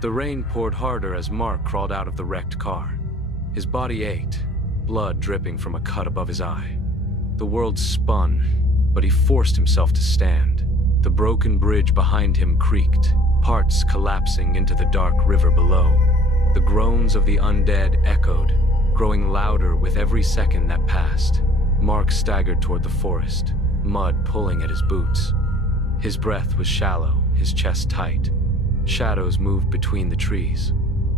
The rain poured harder as Mark crawled out of the wrecked car. His body ached, blood dripping from a cut above his eye. The world spun, but he forced himself to stand. The broken bridge behind him creaked, parts collapsing into the dark river below. The groans of the undead echoed, growing louder with every second that passed. Mark staggered toward the forest, mud pulling at his boots. His breath was shallow, his chest tight. Shadows moved between the trees,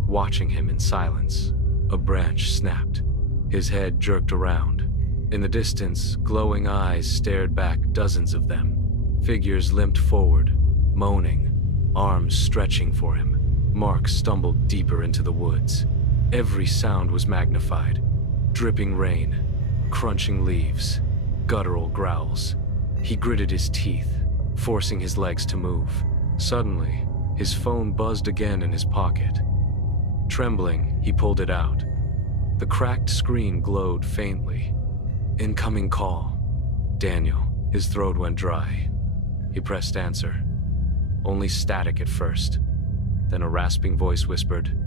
watching him in silence. A branch snapped. His head jerked around. In the distance, glowing eyes stared back, dozens of them. Figures limped forward, moaning, arms stretching for him. Mark stumbled deeper into the woods. Every sound was magnified. Dripping rain, crunching leaves, guttural growls. He gritted his teeth, forcing his legs to move. Suddenly, his phone buzzed again in his pocket. Trembling, he pulled it out. The cracked screen glowed faintly. Incoming call. Daniel. His throat went dry. He pressed answer. Only static at first. Then a rasping voice whispered,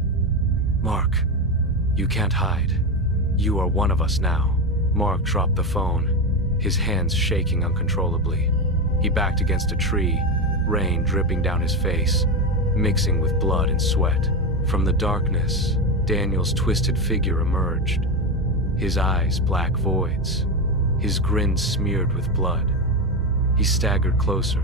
"Mark, you can't hide. You are one of us now." Mark dropped the phone, his hands shaking uncontrollably. He backed against a tree, rain dripping down his face, mixing with blood and sweat. From the darkness, Daniel's twisted figure emerged. His eyes black voids, his grin smeared with blood. He staggered closer,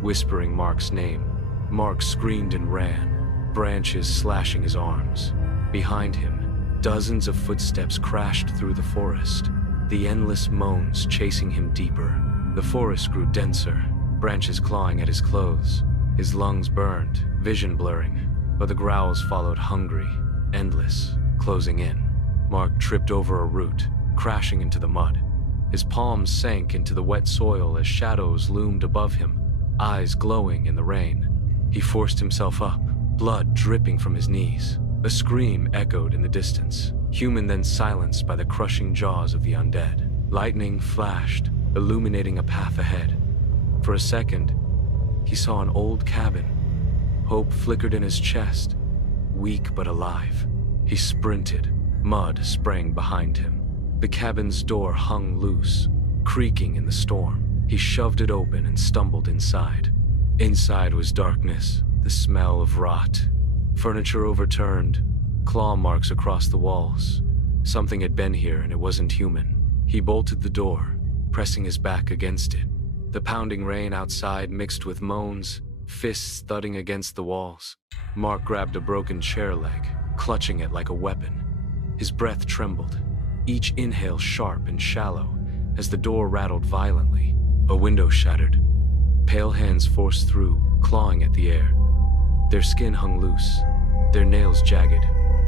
whispering Mark's name. Mark screamed and ran, branches slashing his arms. Behind him, dozens of footsteps crashed through the forest, the endless moans chasing him deeper. The forest grew denser, branches clawing at his clothes. His lungs burned, vision blurring, but the growls followed hungry, endless, closing in. Mark tripped over a root, crashing into the mud. His palms sank into the wet soil as shadows loomed above him, eyes glowing in the rain. He forced himself up, blood dripping from his knees. A scream echoed in the distance, human then silenced by the crushing jaws of the undead. Lightning flashed, illuminating a path ahead. For a second, he saw an old cabin. Hope flickered in his chest, weak but alive. He sprinted, mud spraying behind him. The cabin's door hung loose, creaking in the storm. He shoved it open and stumbled inside. Inside was darkness, the smell of rot. Furniture overturned, claw marks across the walls. Something had been here and it wasn't human. He bolted the door, pressing his back against it. The pounding rain outside mixed with moans, fists thudding against the walls. Mark grabbed a broken chair leg, clutching it like a weapon. His breath trembled, each inhale sharp and shallow, as the door rattled violently. A window shattered. Pale hands forced through, clawing at the air. Their skin hung loose, their nails jagged,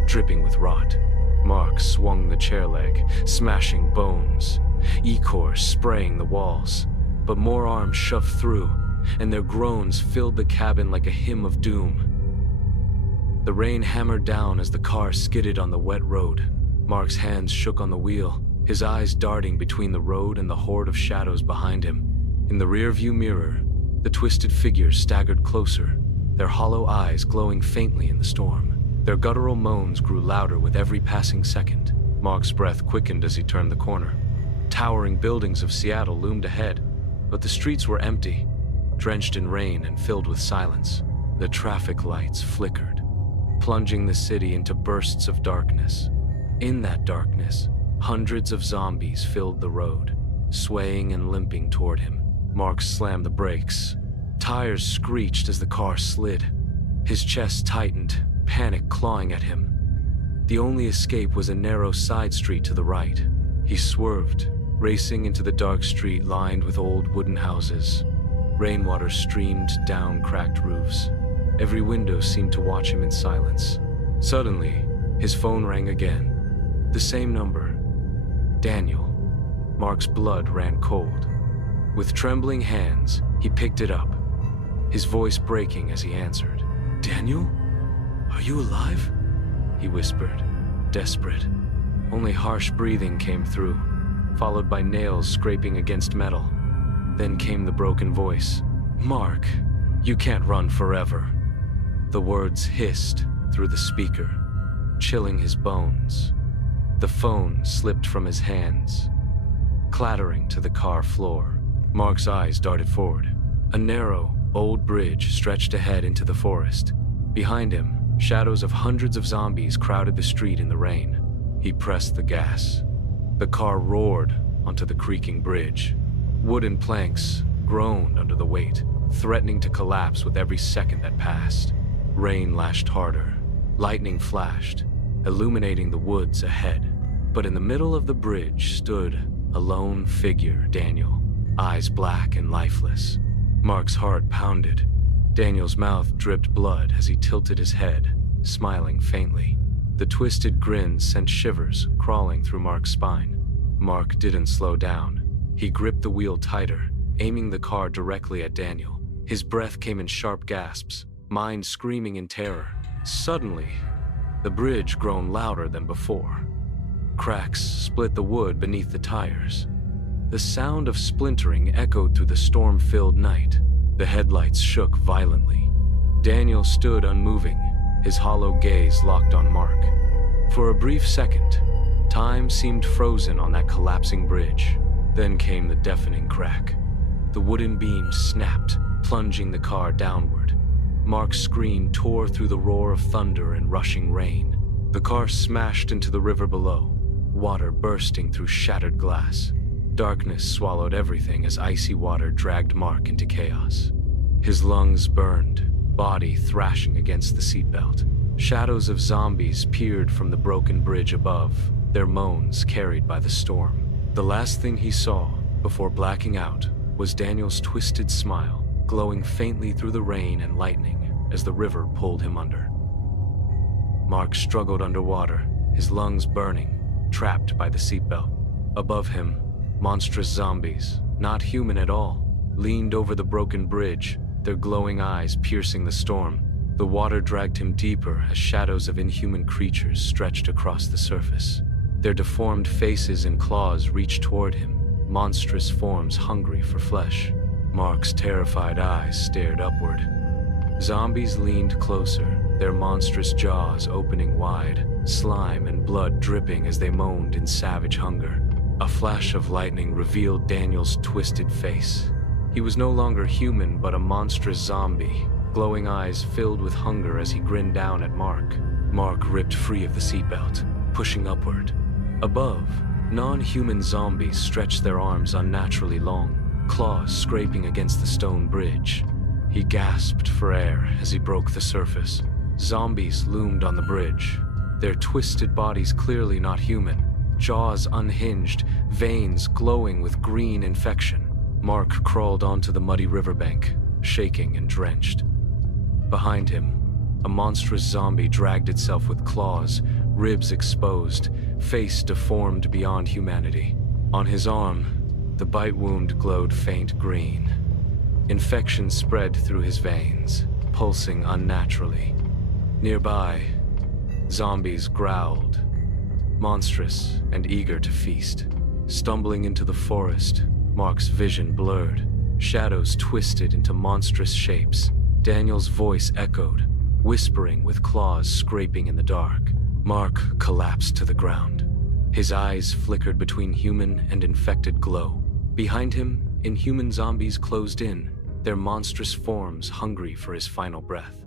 dripping with rot. Mark swung the chair leg, smashing bones, ichor spraying the walls. But more arms shoved through, and their groans filled the cabin like a hymn of doom. The rain hammered down as the car skidded on the wet road. Mark's hands shook on the wheel, his eyes darting between the road and the horde of shadows behind him. In the rearview mirror, the twisted figures staggered closer, their hollow eyes glowing faintly in the storm. Their guttural moans grew louder with every passing second. Mark's breath quickened as he turned the corner. Towering buildings of Seattle loomed ahead, but the streets were empty, drenched in rain and filled with silence. The traffic lights flickered, plunging the city into bursts of darkness. In that darkness, hundreds of zombies filled the road, swaying and limping toward him. Mark slammed the brakes. Tires screeched as the car slid. His chest tightened, panic clawing at him. The only escape was a narrow side street to the right. He swerved, racing into the dark street lined with old wooden houses. Rainwater streamed down cracked roofs. Every window seemed to watch him in silence. Suddenly, his phone rang again. The same number. Daniel. Mark's blood ran cold. With trembling hands, he picked it up, his voice breaking as he answered. "Daniel? Are you alive?" he whispered, desperate. Only harsh breathing came through, followed by nails scraping against metal. Then came the broken voice. "Mark, you can't run forever." The words hissed through the speaker, chilling his bones. The phone slipped from his hands, clattering to the car floor. Mark's eyes darted forward. A narrow, old bridge stretched ahead into the forest. Behind him, shadows of hundreds of zombies crowded the street in the rain. He pressed the gas. The car roared onto the creaking bridge. Wooden planks groaned under the weight, threatening to collapse with every second that passed. Rain lashed harder. Lightning flashed, illuminating the woods ahead. But in the middle of the bridge stood a lone figure, Daniel, eyes black and lifeless. Mark's heart pounded. Daniel's mouth dripped blood as he tilted his head, smiling faintly. The twisted grin sent shivers crawling through Mark's spine. Mark didn't slow down. He gripped the wheel tighter, aiming the car directly at Daniel. His breath came in sharp gasps, mind screaming in terror. Suddenly, the bridge groaned louder than before. Cracks split the wood beneath the tires. The sound of splintering echoed through the storm-filled night. The headlights shook violently. Daniel stood unmoving, his hollow gaze locked on Mark. For a brief second, time seemed frozen on that collapsing bridge. Then came the deafening crack. The wooden beams snapped, plunging the car downward. Mark's scream tore through the roar of thunder and rushing rain. The car smashed into the river below, water bursting through shattered glass. Darkness swallowed everything as icy water dragged Mark into chaos. His lungs burned, body thrashing against the seatbelt. Shadows of zombies peered from the broken bridge above, their moans carried by the storm. The last thing he saw, before blacking out, was Daniel's twisted smile, glowing faintly through the rain and lightning as the river pulled him under. Mark struggled underwater, his lungs burning, trapped by the seatbelt. Above him, monstrous zombies, not human at all, leaned over the broken bridge, their glowing eyes piercing the storm. The water dragged him deeper as shadows of inhuman creatures stretched across the surface. Their deformed faces and claws reached toward him, monstrous forms hungry for flesh. Mark's terrified eyes stared upward. Zombies leaned closer, their monstrous jaws opening wide, slime and blood dripping as they moaned in savage hunger. A flash of lightning revealed Daniel's twisted face. He was no longer human, but a monstrous zombie, glowing eyes filled with hunger as he grinned down at Mark. Mark ripped free of the seatbelt, pushing upward. Above, non-human zombies stretched their arms unnaturally long, claws scraping against the stone bridge. He gasped for air as he broke the surface. Zombies loomed on the bridge, their twisted bodies clearly not human, jaws unhinged, veins glowing with green infection. Mark crawled onto the muddy riverbank, shaking and drenched. Behind him, a monstrous zombie dragged itself with claws, ribs exposed, face deformed beyond humanity. On his arm, the bite wound glowed faint green. Infection spread through his veins, pulsing unnaturally. Nearby, zombies growled, monstrous and eager to feast. Stumbling into the forest, Mark's vision blurred. Shadows twisted into monstrous shapes. Daniel's voice echoed, whispering with claws scraping in the dark. Mark collapsed to the ground. His eyes flickered between human and infected glow. Behind him, inhuman zombies closed in, their monstrous forms hungry for his final breath.